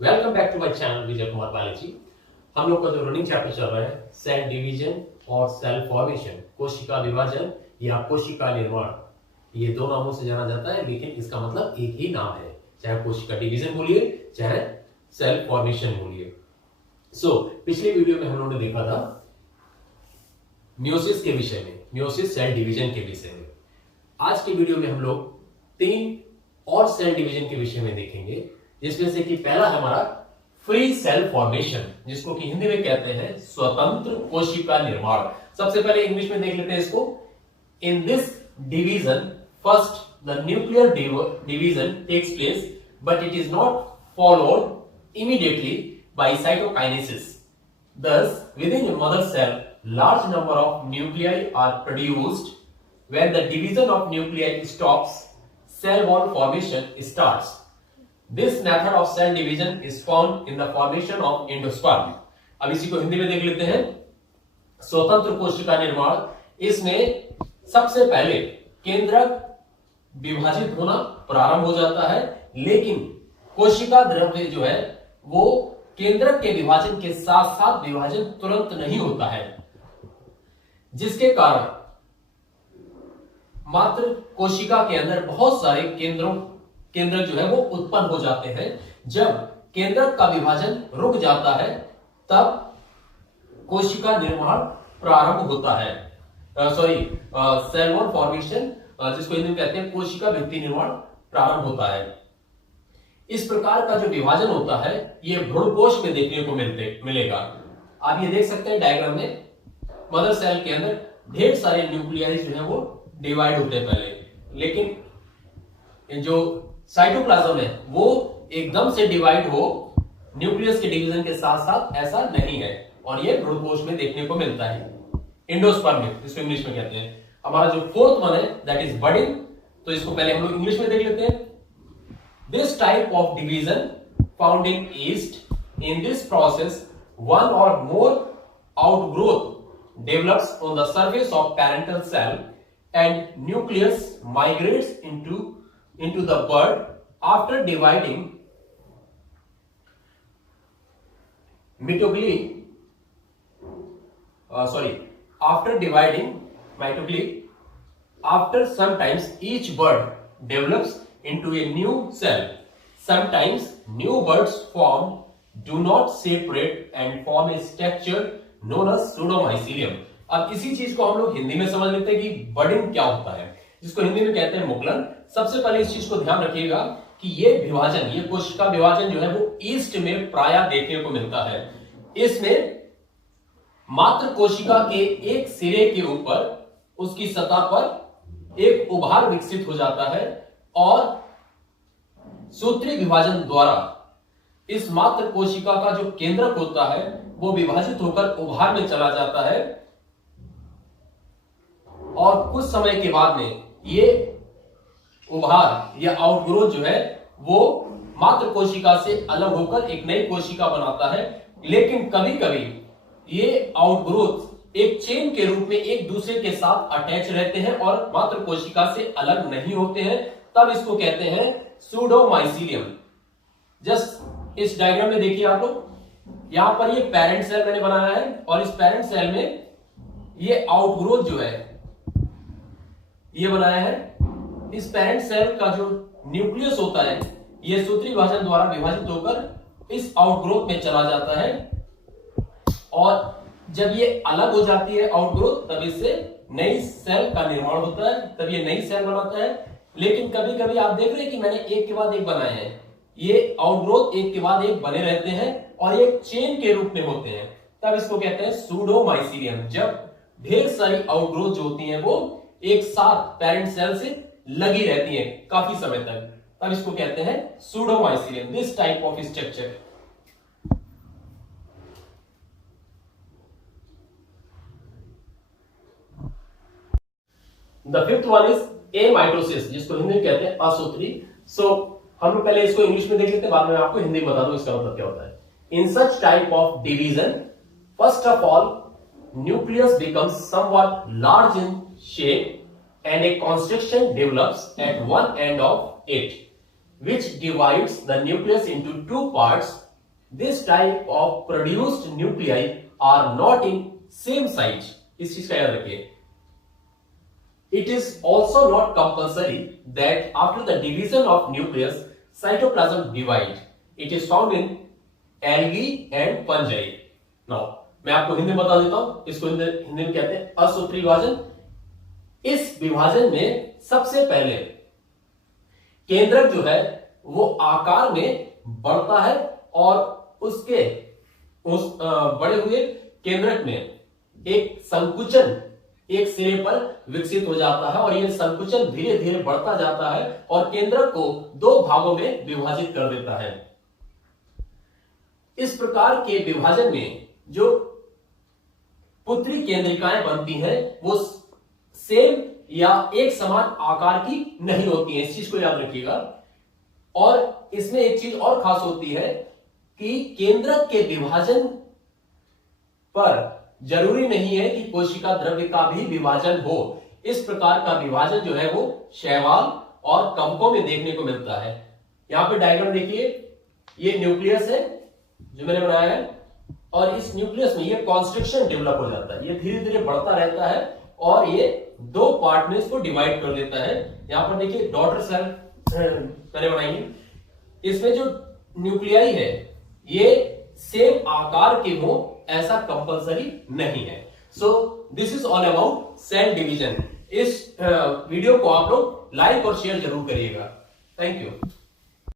Welcome back to my channel Vijay Kumar Balaji. हम लोग का जो रनिंग चैप्टर चल रहा है सेल डिवीजन और सेल फॉर्मेशन, कोशिका विभाजन या कोशिका निर्माण, ये दो नामों से जाना जाता है, लेकिन इसका मतलब एक ही नाम है, चाहे कोशिका डिवीजन बोलिए चाहे सेल फॉर्मेशन बोलिए। पिछले वीडियो में हम लोगों ने देखा था मियोसिस के विषय में, मियोसिस सेल डिवीजन के विषय में। आज के वीडियो में हम लोग 3 और सेल डिवीजन के विषय में देखेंगे, जिसमें से कि पहला है हमारा फ्री सेल फॉर्मेशन, जिसको कि हिंदी में कहते हैं स्वतंत्र कोशिका निर्माण। सबसे पहले इंग्लिश में देख लेते हैं इसको। In this division first the nuclear division takes place but it is not followed immediately by cytokinesis. Thus, within a mother cell, large number of nuclei are produced. When the division of nuclei stops, cell wall formation starts. This method of cell division is found in the formation of endosperm. अब इसी को हिंदी में देख लेते हैं। स्वतंत्र कोशिका निर्माण, इसमें सबसे पहले केंद्रक विभाजित होना प्रारंभ हो जाता है, लेकिन कोशिका द्रव्य जो है वो केंद्रक के विभाजन के साथ साथ विभाजन तुरंत नहीं होता है, जिसके कारण मात्र कोशिका के अंदर बहुत सारे केंद्रक जो है वो उत्पन्न हो जाते हैं। जब केंद्रक का विभाजन रुक जाता है तब कोशिका निर्माण प्रारंभ होता है। सेल वॉल फॉर्मेशन, जिसको हिंदी में कहते हैं कोशिका भित्ति निर्माण प्रारंभ होता है। इस प्रकार का जो विभाजन होता है ये भ्रूणकोश में देखने को मिलेगा। आप ये देख सकते हैं डायग्राम में, मदर सेल के अंदर ढेर सारे न्यूक्लियाई जो है वो डिवाइड होते हैं पहले, लेकिन जो साइटोप्लाज्म है वो एकदम से डिवाइड हो न्यूक्लियस के डिवीजन के साथ साथ, ऐसा नहीं है, और ये भ्रूणकोश में देखने को मिलता है, एंडोस्पर्म में, जिसको इंग्लिश में कहते हैं। हमारा जो फोर्थ वन है दैट इज बडिंग, तो इसको पहले हम लोग इंग्लिश में देख लेते हैं। This type of division found in yeast. In this process, one or more outgrowth develops on the surface of parental cell, and nucleus migrates into the bud after dividing mitochlea. After sometimes each bud develops into a new cell. Sometimes new buds formed do not separate and form a structure known as pseudomycelium. अब इसी चीज को हम लोग हिंदी में समझ लेते हैं कि बडिंग क्या होता है, जिसको हिंदी में कहते हैं मुकुलन। सबसे पहले इस चीज को ध्यान रखिएगा कि ये विभाजन, ये कोशिका विभाजन जो है वो ईस्ट में प्रायः देखने को मिलता है। इसमें मात्र कोशिका के एक सिरे के ऊपर उसकी सतह पर एक उभार विकसित हो जाता है, और सूत्री विभाजन द्वारा इस मात्र कोशिका का जो केंद्रक होता है वो विभाजित होकर उभार में चला जाता है, और कुछ समय के बाद में ये उभार या आउटग्रोथ जो है वो मात्र कोशिका से अलग होकर एक नई कोशिका बनाता है। लेकिन कभी कभी ये आउटग्रोथ एक चेन के रूप में एक दूसरे के साथ अटैच रहते हैं और मात्र कोशिका से अलग नहीं होते हैं, तब इसको कहते हैं सूडोमाइसीलियम। जस्ट इस डायग्राम में देखिए आप लोग, यहां पर ये पेरेंट सेल मैंने बनाया है, और इस पेरेंट सेल में ये आउटग्रोथ जो है ये बनाया है। इस पेरेंट सेल का जो न्यूक्लियस होता है ये सूत्री विभाजन द्वारा विभाजित होकर इस आउटग्रोथ में चला जाता है, और जब ये अलग हो जाती है आउटग्रोथ, तब इससे नई सेल का निर्माण होता है, तब ये नई सेल बनाता है। लेकिन कभी कभी आप देख रहे हैं कि मैंने एक के बाद एक बनाए हैं, ये आउटग्रोथ एक के बाद एक बने रहते हैं और एक चेन के रूप में होते हैं, तब इसको कहते हैं सूडोमाइसीलियम। जब ढेर सारी आउटग्रोथ जो होती हैं वो एक साथ पेरेंट सेल से लगी रहती हैं काफी समय तक, तब इसको कहते हैं pseudomycelium, this type of structure. The fifth one is amitosis, जिसको हिंदी में कहते हैं असूत्री। हम लोग पहले इसको इंग्लिश में देख लेते हैं, बाद में आपको हिंदी में बता दूं इसका मतलब क्या होता है। In such type of division, first of all nucleus becomes somewhat large in shape and a construction develops at one end of it, which divides the nucleus into two parts this type of produced nuclei are not in same size. इस चीज का याद रखिए। It is also not compulsory that after the division of nucleus, cytoplasm divide. It is found in algae and fungi. Now, मैं आपको हिंदी में बता देता हूं, इसको हिंदी में कहते हैं असूत्री विभाजन। इस विभाजन में सबसे पहले केंद्रक जो है वो आकार में बढ़ता है और उसके उस बड़े हुए केंद्रक में एक संकुचन एक सिरे पर विकसित हो जाता है और यह संकुचन धीरे धीरे बढ़ता जाता है और केंद्रक को दो भागों में विभाजित कर देता है। इस प्रकार के विभाजन में जो पुत्री केंद्रिकाएं बनती हैं वो सेम या एक समान आकार की नहीं होती हैं, इस चीज को याद रखिएगा। और इसमें एक चीज और खास होती है कि केंद्रक के विभाजन पर जरूरी नहीं है कि कोशिका द्रव्य का भी विभाजन हो। इस प्रकार का विभाजन जो है वो शैवाल और कवकों में देखने को मिलता है। यहां पे डायग्राम देखिए, ये न्यूक्लियस है जो मैंने बनाया है और इस न्यूक्लियस में ये कॉन्स्ट्रिक्शन डेवलप हो जाता है, ये धीरे धीरे बढ़ता रहता है और ये दो पार्ट में इसको डिवाइड कर देता है। यहां पर देखिए डॉटर सेल मैंने बनाई, इसमें जो न्यूक्लियाई है ये सेम आकार के हो ऐसा कंपलसरी नहीं है। So this is all about cell division. इस वीडियो को आप लोग लाइक और शेयर जरूर करिएगा। Thank you.